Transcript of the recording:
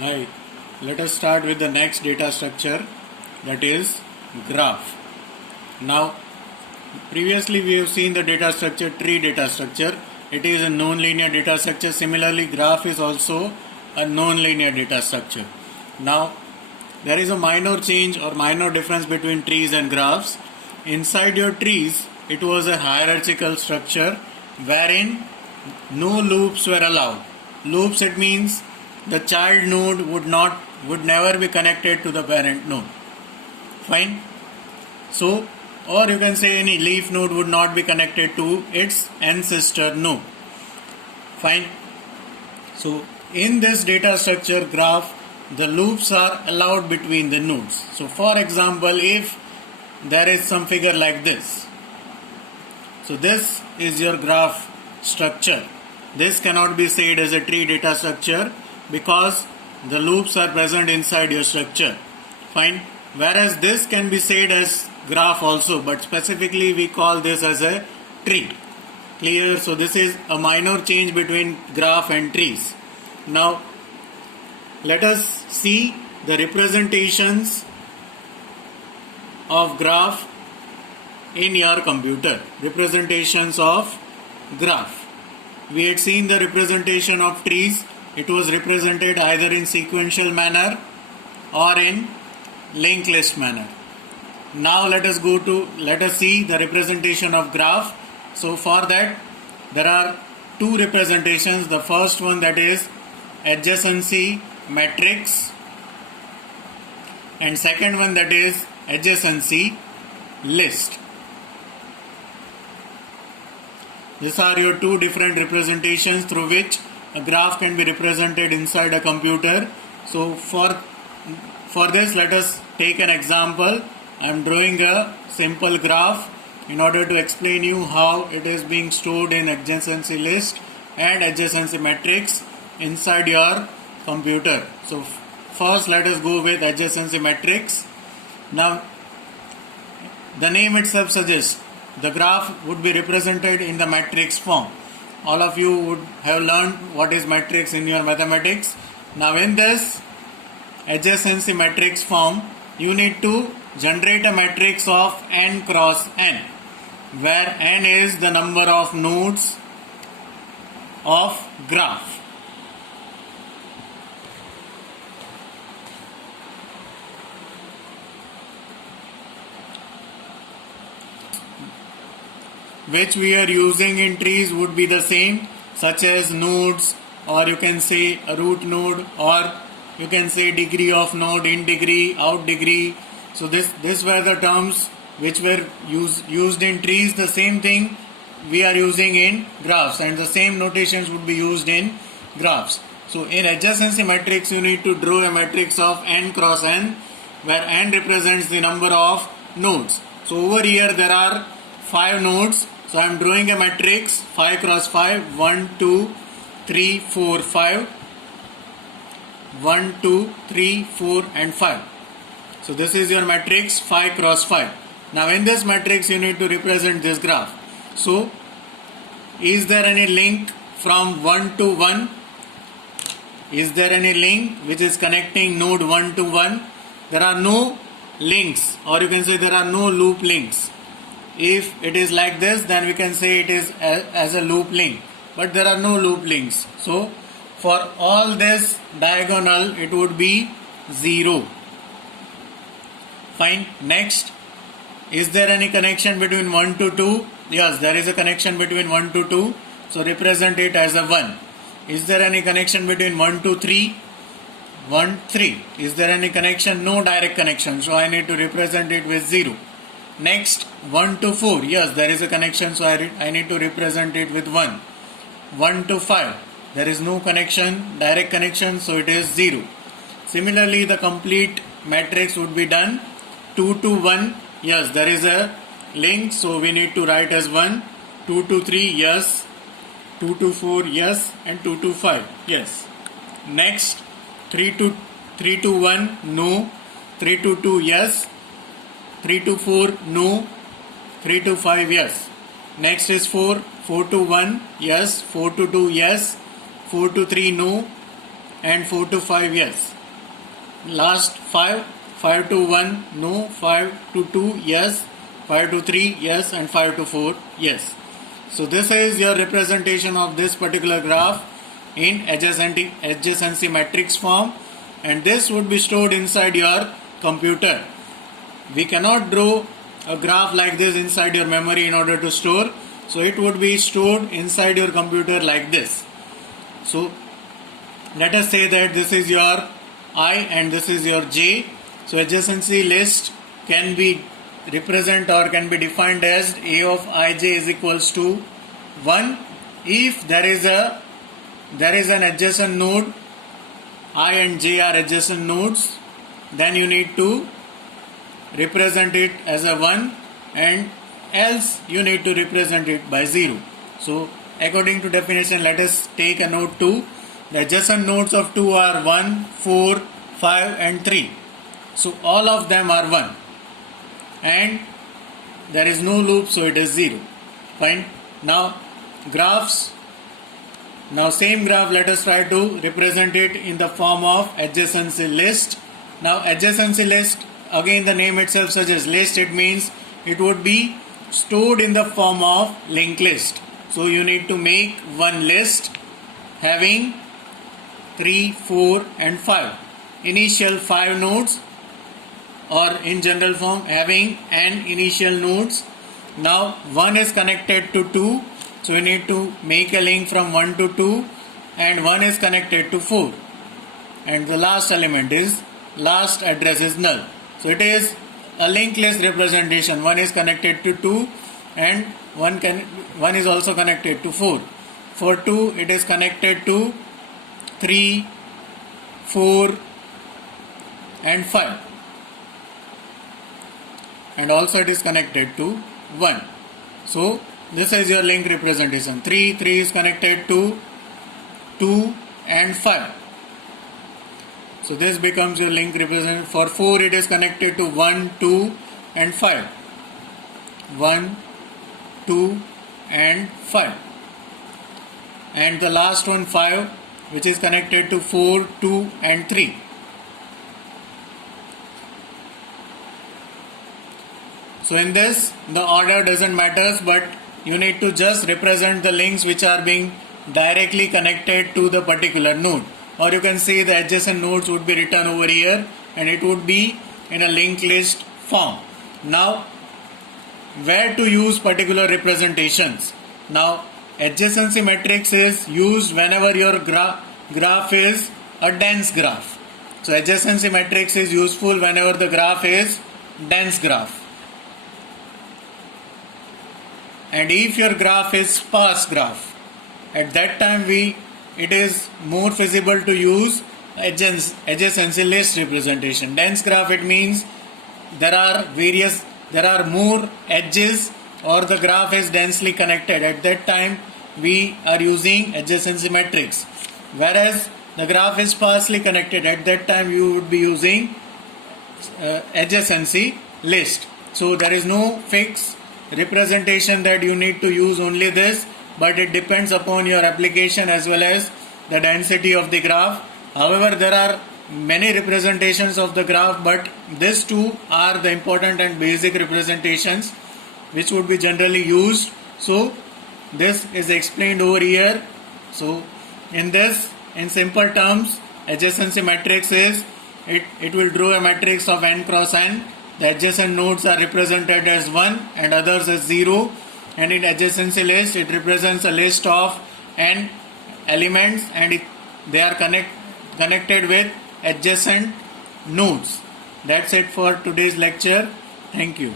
Hi, let us start with the next data structure, that is graph. Now, previously we have seen the data structure, tree data structure. It is a non-linear data structure. Similarly, graph is also a non-linear data structure. Now, there is a minor change or minor difference between trees and graphs. Inside your trees, it was a hierarchical structure wherein no loops were allowed. Loops, it means the child node would never be connected to the parent node. Fine. So, or you can say any leaf node would not be connected to its ancestor node. Fine. So, in this data structure graph, the loops are allowed between the nodes. So, for example, if there is some figure like this, so this is your graph structure. This cannot be said as a tree data structure because the loops are present inside your structure. Fine. Whereas this can be said as graph also, but specifically we call this as a tree. Clear? So this is a minor change between graph and trees. Now let us see the representations of graph in your computer. Representations of graph. We had seen the representation of trees. It was represented either in sequential manner or in linked list manner. Now let us see the representation of graph. So for that there are two representations. The first one, that is adjacency matrix, and second one, that is adjacency list. These are your two different representations through which a graph can be represented inside a computer. So for this, let us take an example. I am drawing a simple graph in order to explain you how it is being stored in adjacency list and adjacency matrix inside your computer. So first let us go with adjacency matrix. Now the name itself suggests the graph would be represented in the matrix form. All of you would have learned what is matrix in your mathematics. Now in this adjacency matrix form, you need to generate a matrix of n cross n, where n is the number of nodes of graph. Which we are using in trees would be the same, such as nodes, or you can say a root node, or you can say degree of node, in degree, out degree. So this were the terms which were used in trees. The same thing we are using in graphs, and the same notations would be used in graphs. So in adjacency matrix, you need to draw a matrix of n cross n, where n represents the number of nodes. So over here there are 5 nodes. So I am drawing a matrix 5 cross 5, 1, 2, 3, 4, 5, 1, 2, 3, 4 and 5. So this is your matrix 5 cross 5. Now in this matrix you need to represent this graph. So is there any link from 1 to 1? Is there any link which is connecting node 1 to 1? There are no links, or you can say there are no loop links. If it is like this, then we can say it is as a loop link, but there are no loop links. So for all this diagonal it would be 0. Fine. Next, is there any connection between 1 to 2? Yes, there is a connection between 1 to 2. So represent it as a 1. Is there any connection between 1 to 3? 1, 3. Is there any connection? No direct connection. So I need to represent it with 0. Next, 1 to 4. Yes, there is a connection. So I need to represent it with 1. 1 to 5. There is no connection, direct connection. So it is 0. Similarly, the complete matrix would be done. 2 to 1. Yes, there is a link. So we need to write as 1. 2 to 3. Yes. 2 to 4. Yes. And 2 to 5. Yes. Next, 3 to 1. No. 3 to 2. Yes. 3 to 4, no. 3 to 5, yes. Next is 4. 4 to 1, yes. 4 to 2, yes. 4 to 3, no. and 4 to 5, yes. Last 5, 5 to 1, no, 5 to 2, yes, 5 to 3, yes, and 5 to 4, yes. So this is your representation of this particular graph in adjacency matrix form, and this would be stored inside your computer. We cannot draw a graph like this inside your memory in order to store, so it would be stored inside your computer like this. So let us say that this is your I and this is your J. So adjacency list can be represent or can be defined as A of Ij is equals to 1 if there is an adjacent node. I and J are adjacent nodes, then you need to represent it as a 1, and else you need to represent it by 0. So according to definition, let us take a node 2. The adjacent nodes of 2 are 1, 4, 5 and 3. So all of them are 1 and there is no loop, so it is 0. Fine. Now graphs. Now same graph, let us try to represent it in the form of adjacency list. Now adjacency list, again the name itself suggests list, it means it would be stored in the form of linked list. So you need to make one list having 3, 4 and 5. Initial 5 nodes, or in general form having n initial nodes. Now 1 is connected to 2. So you need to make a link from 1 to 2, and 1 is connected to 4, and the last element is last address is null. So it is a linked list representation. 1 is connected to 2 and 1 is also connected to 4. For 2 it is connected to 3, 4 and 5, and also it is connected to 1. So this is your link representation. 3 is connected to 2 and 5. So this becomes your link representation. For 4 it is connected to 1, 2 and 5. 1, 2 and 5. And the last one 5, which is connected to 4, 2 and 3. So in this, the order doesn't matter, but you need to just represent the links which are being directly connected to the particular node. Or you can see the adjacent nodes would be written over here and it would be in a linked list form. Now, where to use particular representations? Now, adjacency matrix is used whenever your graph is a dense graph. So adjacency matrix is useful whenever the graph is dense graph. And if your graph is sparse graph, at that time it is more feasible to use adjacency list representation. Dense graph, it means there are more edges, or the graph is densely connected. At that time we are using adjacency matrix. Whereas the graph is sparsely connected, at that time you would be using adjacency list. So there is no fixed representation that you need to use only this, but it depends upon your application as well as the density of the graph. However, there are many representations of the graph, but these two are the important and basic representations which would be generally used. So this is explained over here. So in this, in simple terms, adjacency matrix is it will draw a matrix of n cross n. The adjacent nodes are represented as 1 and others as 0, and in adjacency list it represents a list of n elements, and they are connected with adjacent nodes. That's it for today's lecture. Thank you.